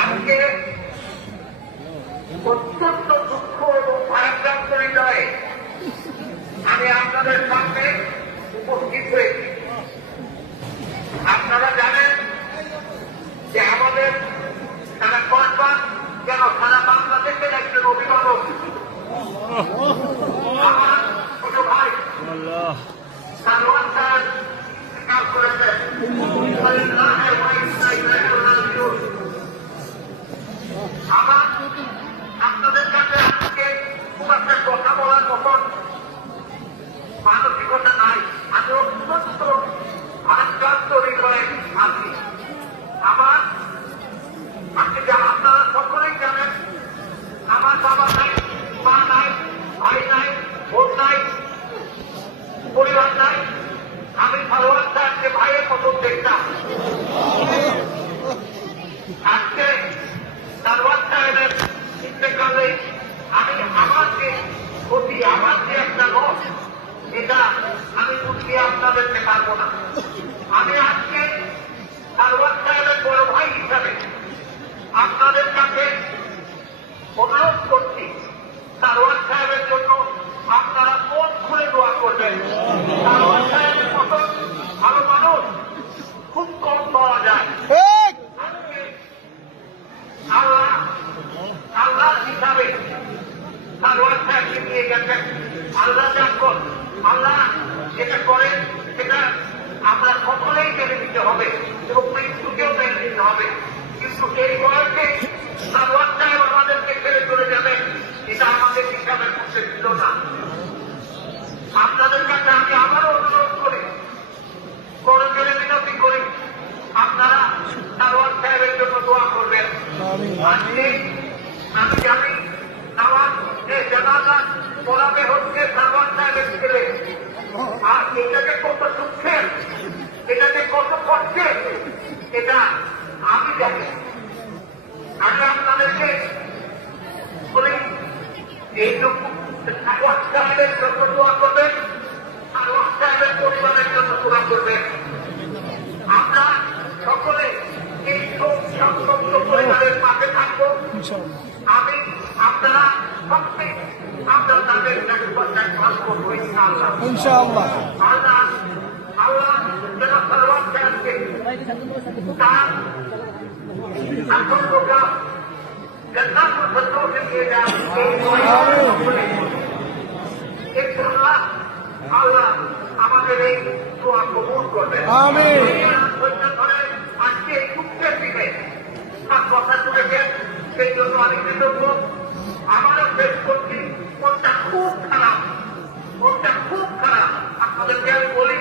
আজকে অত্যন্ত দুঃখ এবং ভারাক্রান্ত হৃদয়ে আমি আপনাদের সামনে উপস্থিত হয়েছি। আপনারা জানেন যে আমাদের সারা কসবা কেন সারা বাংলাদেশের একজন অভিভাবক আমার ছোট ভাই সারওয়ার সাহেব কাজ করেছেন। আমার আপনাদের কাছে আজকে একটা কথা বলার মতন মানসিকতা নাই। আমি অত্যন্ত ভারাক্রান্ত হৃদয়ে আছি। আমার আজকে যা আপনারা সকলেই জানেন, আমার বাবা নাই, মা নাই, ভাই নাই, বোন নাই, পরিবার নাই। আমি সারওয়ার সাহেবকে ভাইয়ের মতন দেখতাম। আজকে সারওয়ার সাহেবের ইন্তেকালে আমি আমার যে ক্ষতি, আমার যে একটা লস, এটা আমি বুঝিয়ে আপনাদেরকে পারবো না। আমি আজকে সারওয়ার সাহেবের বড় ভাই হিসাবে আপনাদের কাছে অনুরোধ করছি, সারওয়ার সাহেবের জন্য আপনারা মন খুলে দোয়া করবেন। সারওয়ার সাহেবের মতন ভালো মানুষ খুব কম পাওয়া যায়। আল্লাহ আল্লাহ হিসাবে সারওয়ার সাহেবকে নিয়ে গেছেন। আল্লাহ যখন আল্লাহ যেটা করেন সেটা আমরা সকলেই মেনে নিতে হবে এবং মৃত্যুকেও মেনে নিতে হবে। কিন্তু এই বয়সে সারওয়ার সাহেব আমাদেরকে ছেড়ে চলে যাবেন, এটা আমাদের হিসাবের মধ্যে ছিল না। আপনাদের কাছে আমি আবারও অনুরোধ করি, করজোরে বিনতি করি, আপনারা সারওয়ার সাহেবের জন্য দোয়া করবেন। আজকে আমি জানি আমার যে জানাজা পড়াবে হচ্ছে সারওয়ার সাহেবের ছেলে, আর এটাকে কত দুঃখের, এটাকে কত কষ্টের, এটা আমি জানি। আমি আপনাদেরকে বলি এইটুকু সারওয়ার সাহেবের জন্য দোয়া করবেন, সারওয়ার সাহেবের পরিবারের জন্য দোয়া করবেন। আমরা সকলে এই সংশ্লিষ্ট পরিবারের পাশে থাকবো। আমি আপনারা সত্যি আমরা তাদের সাহায্য করবো ইনশাআল্লাহ। আল্লাহ আল্লাহ যেন সারওয়ার সাহেবকে তার আনন্দটা জান্নাতুল ফেরদৌসে নিয়ে যান। ইনশাআল্লাহ আল্লাহ আমাদের এই দোয়া কবুল করবেন। আমিন। আজকে এই দুঃখের দিনে তার কথা শুনেছেন, সেই জন্য আমি কৃতজ্ঞ। আমারও শেষ করছি, মনটা খুব খারাপ, মনটা খুব খারাপ। আপনাদেরকে আমি বলি